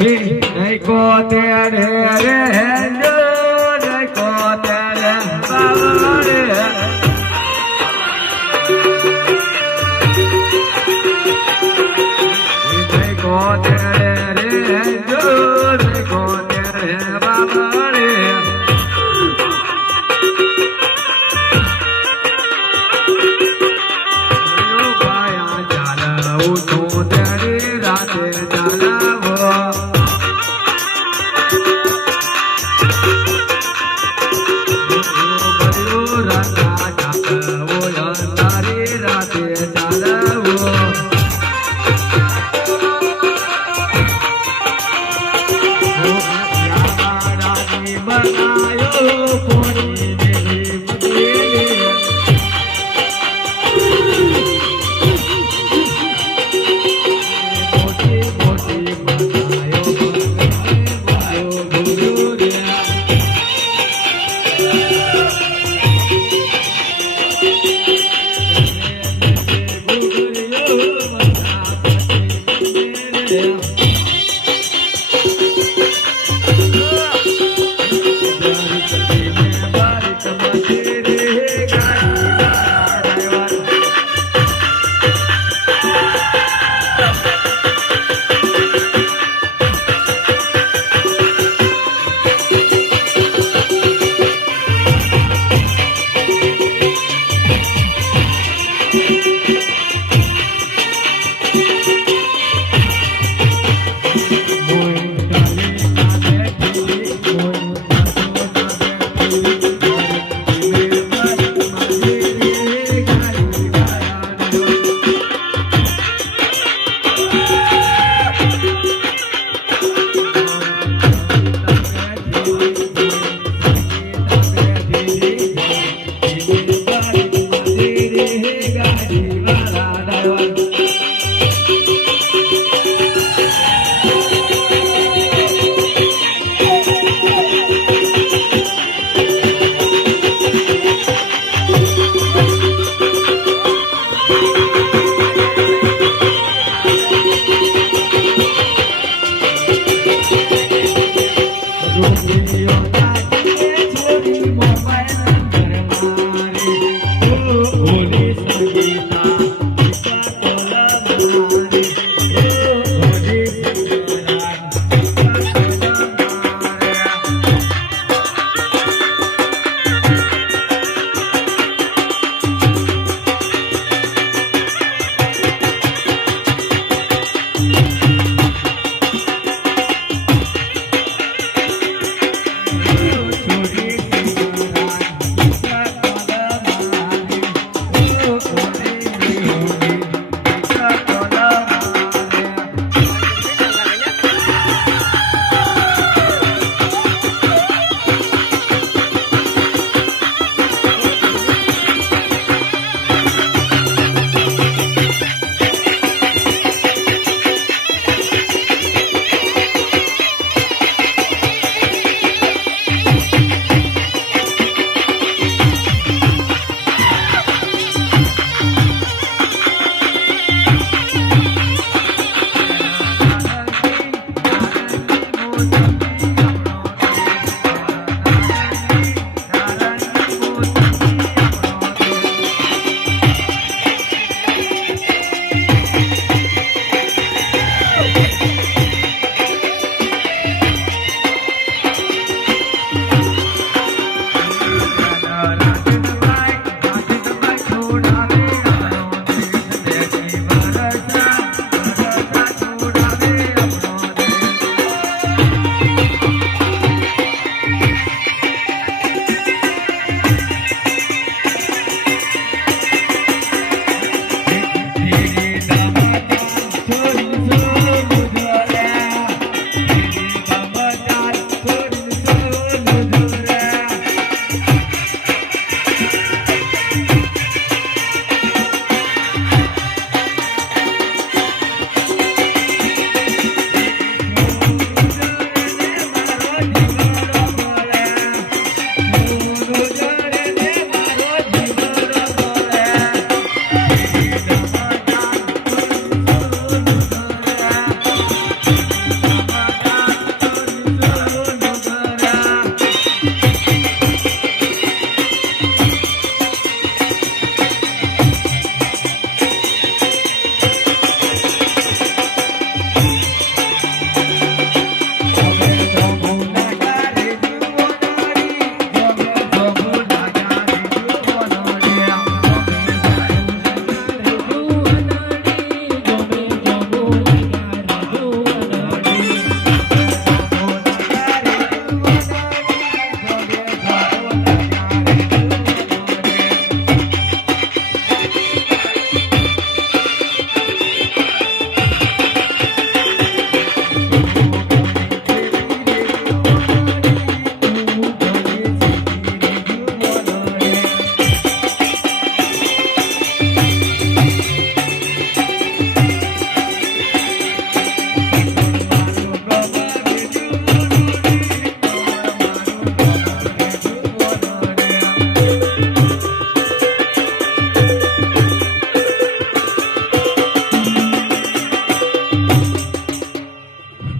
નહીં કો તેરે રે હેલો નહીં કો તેરે બાબા રે નહીં કો તેરે રે હેલો નહીં કો તેરે બાબા રે પાયા ચાલવું છું તેરી રાતે ચાલવો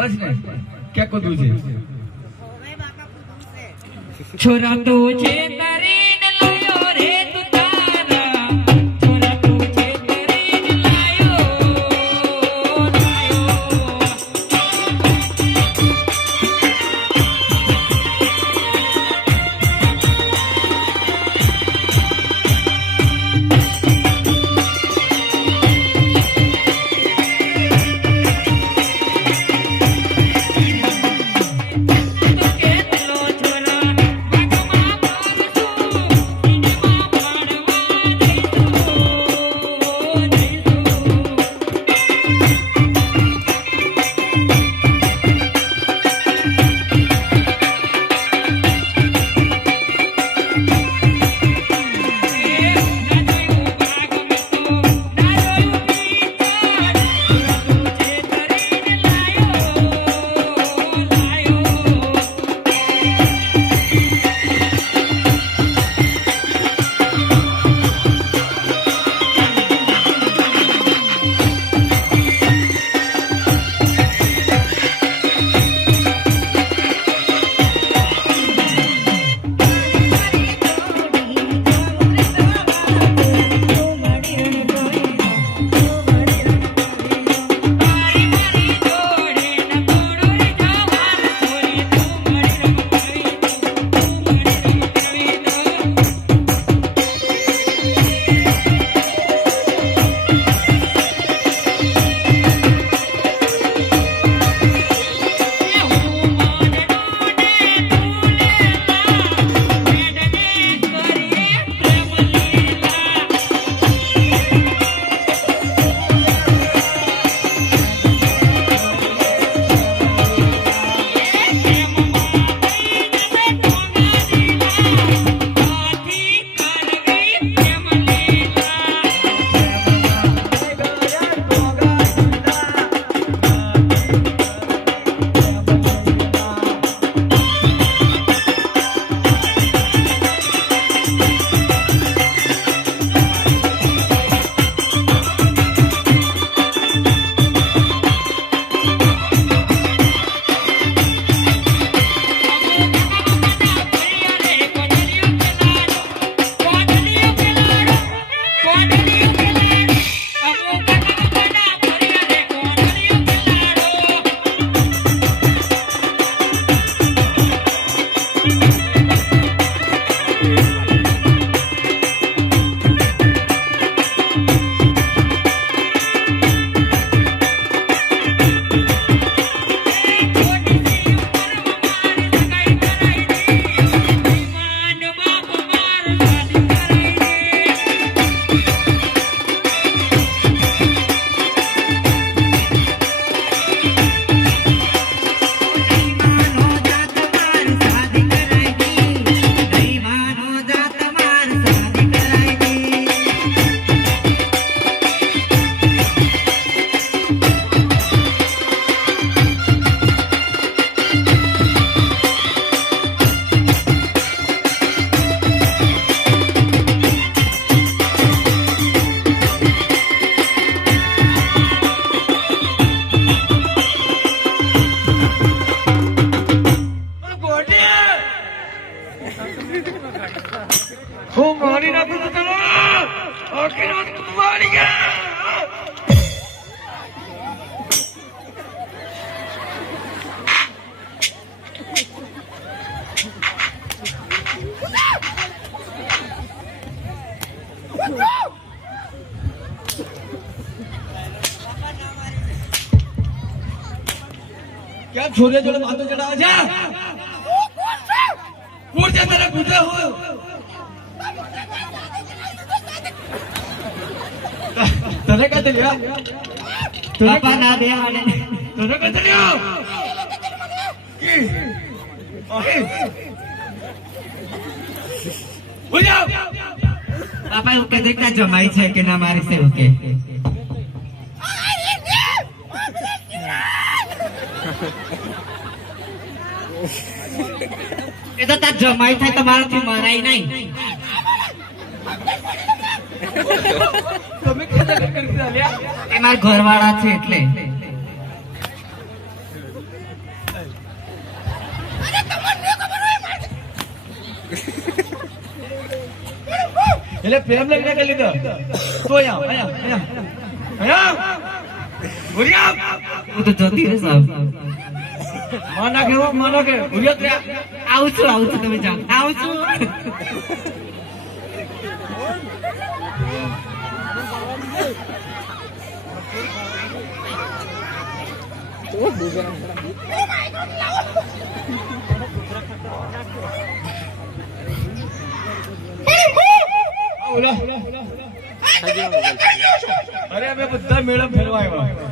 બસ ને ક્યાં કૂદવું છે છોરા તો છે તરીને લાયો રે તું તારા છોરા તો છે તરીને લાયો હું મારી નાખું તો તને આખી રાત તું મારી ગયા क्या छोरे जोड़े मातो चढ़ा जा कौन से तेरा गुजरा हो तने का चलिया पापा ना दे वाले तने का चलिया हो जाओ पापा वो कहते क्या जमाई है कि ना मारी से ओके ये तो तार जमाई था तुम्हारा थी माराई नहीं તમે કેતા કરતા લ્યા એ માર ઘરવાળા છે એટલે એટલે પ્રેમ લઈને કરી લીધો તો અહીંયા હું તો જતી રહે સાહેબ. માના કે ભૂરિયા ત્યાં આવું છું તમે જાઓ. આવું છું. અરે અમે બધા મેળા ફેરવા આવ્યા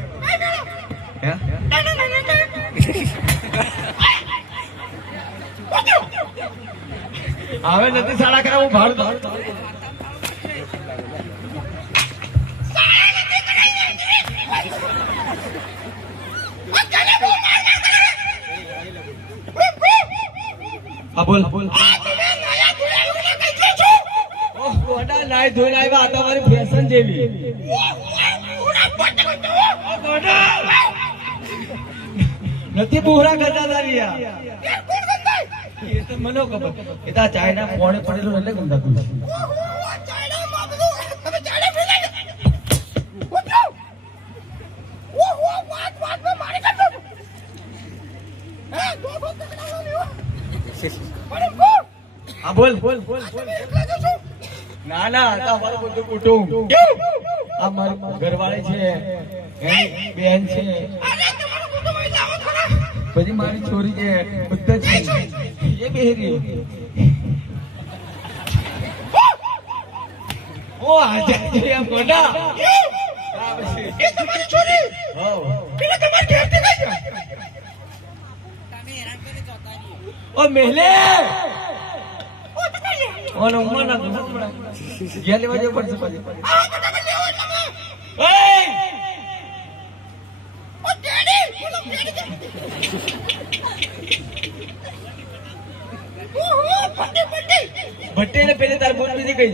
હવે નથી સાડા કરા હું ભાડું હા બોલ નાઈ ધોઈ આવ્યા આ તમારી ફેશન જેવી નથી બુહરા કરતા તારી એ તો મને ખબર એ તો ચાઇના પોણે પડેલું એટલે ગંદાતું હા બોલ ના અમારું બધું કુટુંબ આ મારી ઘરવાળી છે એની બેન છે પછી મારી છોરી છે બધા છે એ બેહરી ઓ આજે એમ ગોડા એ તમારી છોરી હો પેલા તમારી ઘરથી ગઈ ઓ મેલે ઓનો ઉમરના તો ગયા લેવા જવું પડશે પછી ભટ્ટે ને પેલે તાર બોલ બીજી કઈ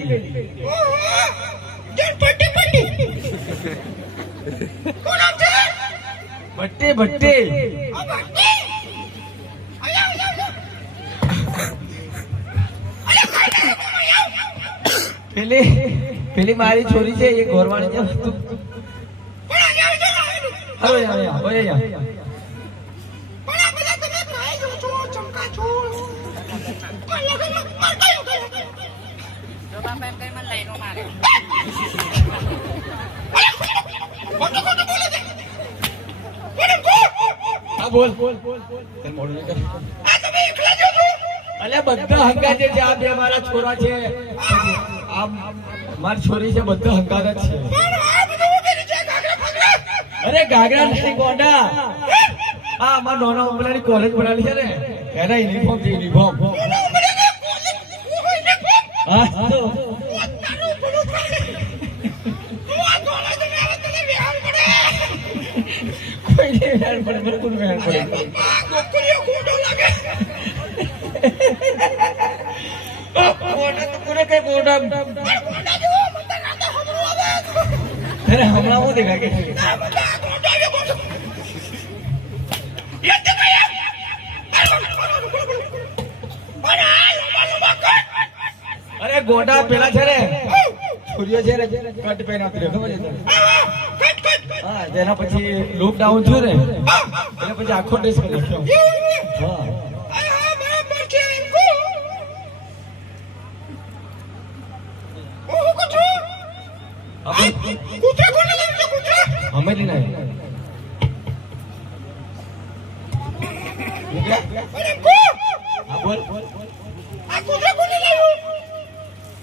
ભટ્ટે પેલી મારી છોરી છે એ ગોરવાણી છે બોલ અલ્યા બધા હંગા છે આ બે મારા છોરા છે મારી છોરી છે બધા હંગાત જ છે અરે ગાગરા નથી ગોંડા હા અમારા નોના ઉમરાની કોલેજ ભણાવી છે ને એના યુનિફોર્મ છે યુનિફોર્મ હા તો કોઈ નહીં વેર પડે બિલકુલ વેર પડે અરે હમણાં હું દેખા કે અરે ગોડા પેલા છે ને છોરીઓ છે ને કટ પહેરા ખબર છે હા તેના પછી લૂપ ડાઉન થયું ને એટલે પછી આખો ડ્રેસ કરી નાખ્યો હા અમે લઈને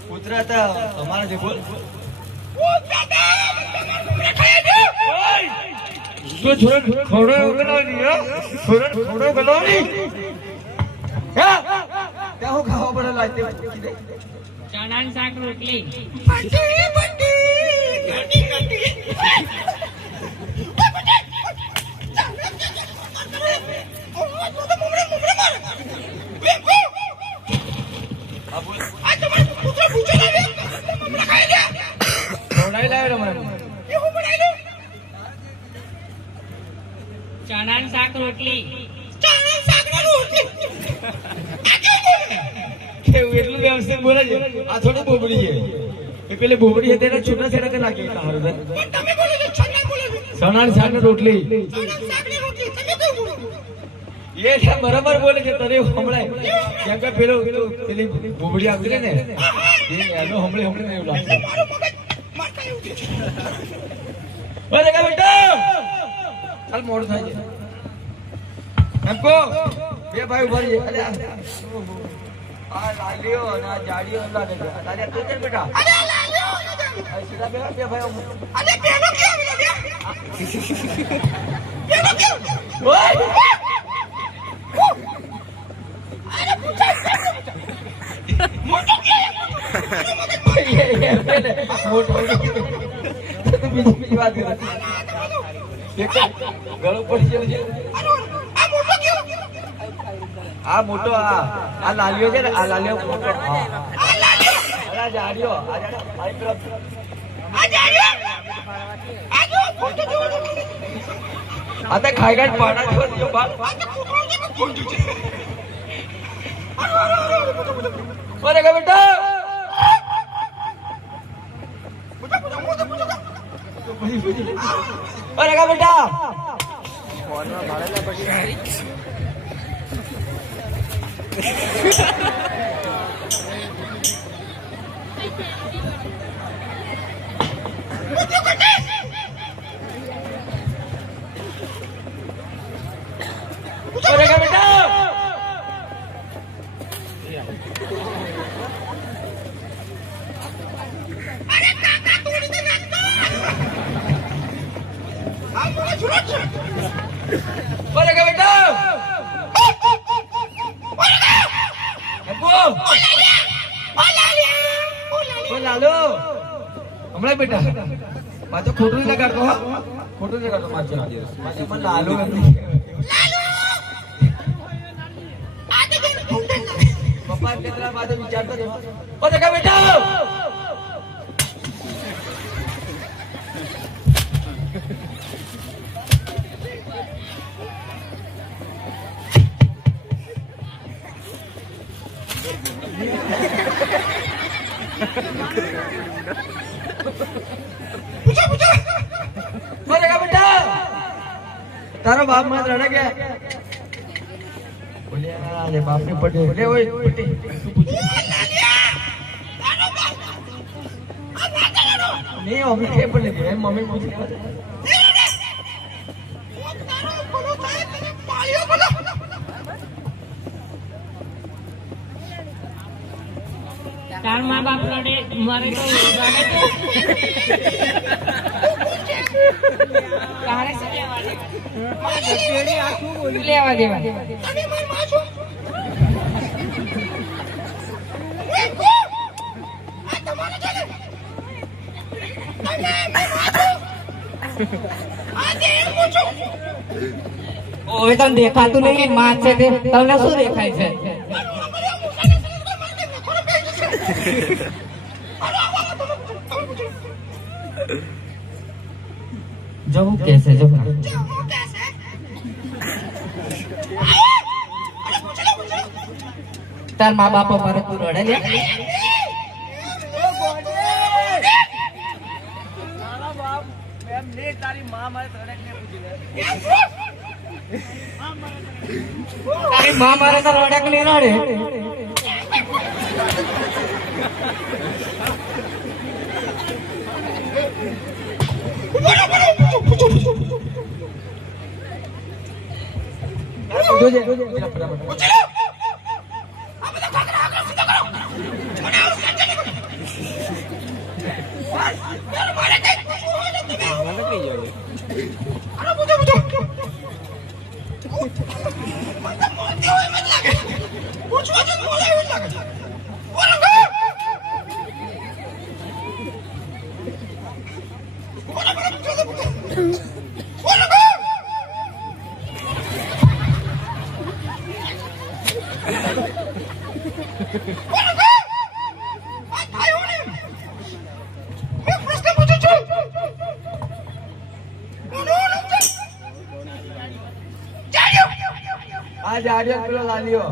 કૂતરા તો અમારા જે બોલ ખાવા પડે લાગતી ચણાનું શાક રોટલી ચણાનું શાક રોટલી એટલું વ્યવસ્થિત બોલે છે આ થોડું બોબડી છે એ પેલી ભૂવડી હતી એને છૂટા છેડા તે લાગી એટલે હારું છે. સણાની શાકની રોટલી એ છે બરાબર બોલે છે તને એવું સંભળાય કેમ કે પેલું પેલી ભૂવડી આવતી ને એનો હમણે હમણે એવું લાગશે. અરે કા બેટા ચાલ મોડું થાય છે એમ કો બે ભાઈ ઉભા રહીએ. અરે આ લાલીઓ અને આ જાડીઓ લાગે છે. દાદા તું ચાલ બેટા. અરે સીધા બે ભાઈ અરે પેલો કેમ પેલો કેમ ઓય અરે પૂછા મોટો કે મોટો તો બીજી વાત કરે એક ગળો પડી ગયો છે. આ મોટો આ લાલીઓ છે ને આ લાલીઓ મોટો આ લાલીઓ આ જાડીઓ આ તો ખાઈ ખાઈ પાડા છો દિયો બા અરે કા બેટા અરે કા બેટા ફોનમાં ભાડેલા પડી અરે કા બેટા અરે કા બેટા લાલો હમણાં બેટા પાછો ખોટું ના કરતો ખોટું ના કરતો પાછો મને લાલો પપ્પા કેટલા બાદ વિચારતો અરે કા બેટા તારો બાપ માં રડે ગયા બોલ્યા લે બાપ ને પટે લે ઓય પટી નહીં અમે કે પણ લે મમ્મી પૂછી તાર મા બાપ લડે મારે તો તારે શું લેવા દેવા ઓય તને દેખાતું નહીં માર છે તે તમને શું દેખાય છે જવું કેસે જવું તાર મા બાપ મારે તું રડે લે તારી મા મારે તો રડક નહીં રડે આ જાડિયો પેલો લાલિયો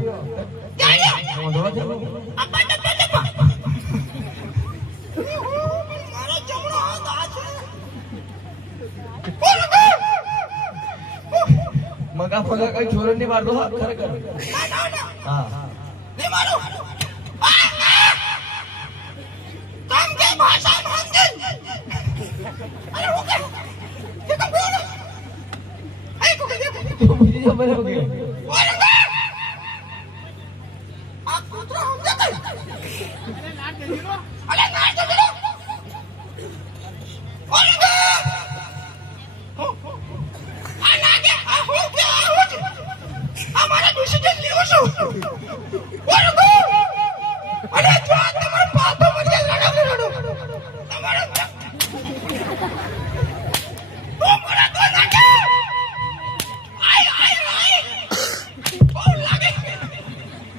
મોઢો છે મગા ફગા કઈ છોરો ની મારતો હા, ખરેખર હા તું બીજી જો મને ઓકે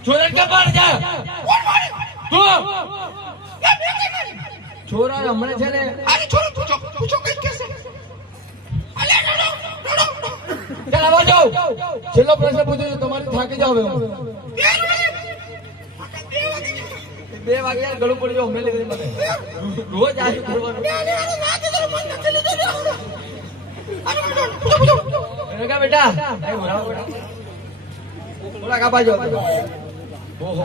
છોરા કે બાર જા તું છોરા હમણે છે ને ચાલ આવો જાઓ છેલ્લો પ્રશ્ન પૂછું છું તમારી થાકી જાવ હવે 2 વાગે યાર ગળું પડી જાવ અમે લઈ મને રોજ આજ કરવાનું રગા બેટા એ બોલાવો બેટા બોલા કા બાજો ઓહો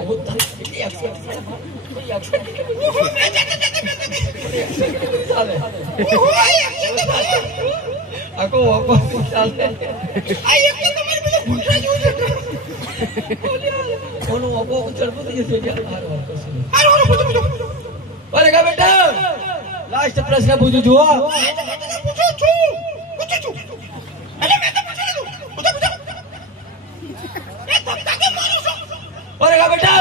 કેટલી એક્શન ચાલે આકો ચાલે કોનો ઓપો ચડતો થઈ જશે અરે કા બેટા લાસ્ટ પ્રશ્ન પૂછું છું અરે કા બેટા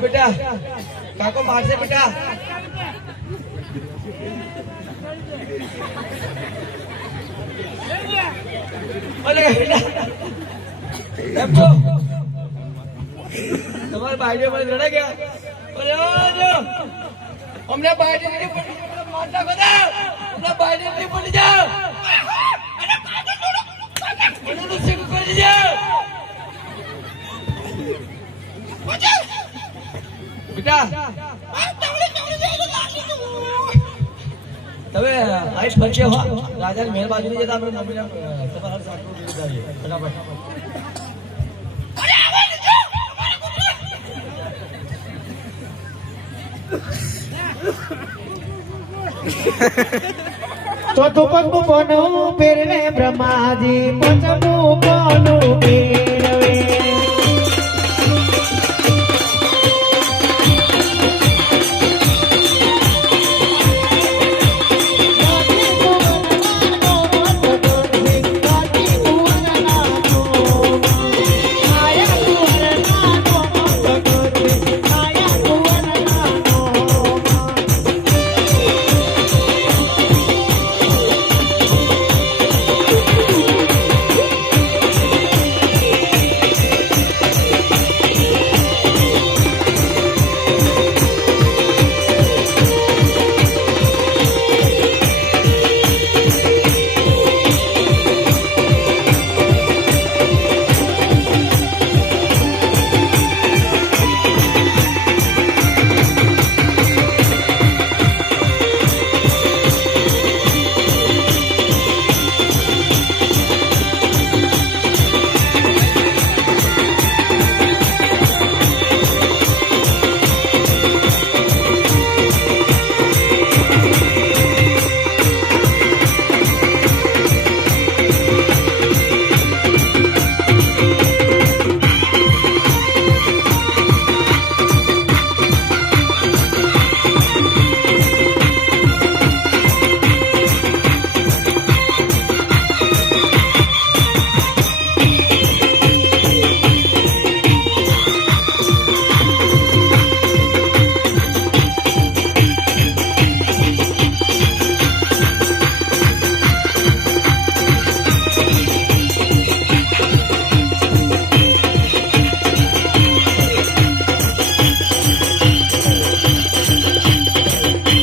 बेटा काको मार से बेटा अरे बेटा देखो तुम्हारे भाई ने मुझे लड़ा क्या अरे जो हमने भाई ने नहीं पड़ी मारता को दे हमने भाई ने नहीं पड़ी जा अरे काको छोड़ो तो सिक कर दीजिए बेटा तबे आई फरके हो राजा ने मेहर बाजू नहीं जता हमरे मम्मी ने तुम्हारा साथ को दे दिया फटाफट अरे आवाज दो चौथुं पग बनो फिरने ब्रह्माजी पंचमु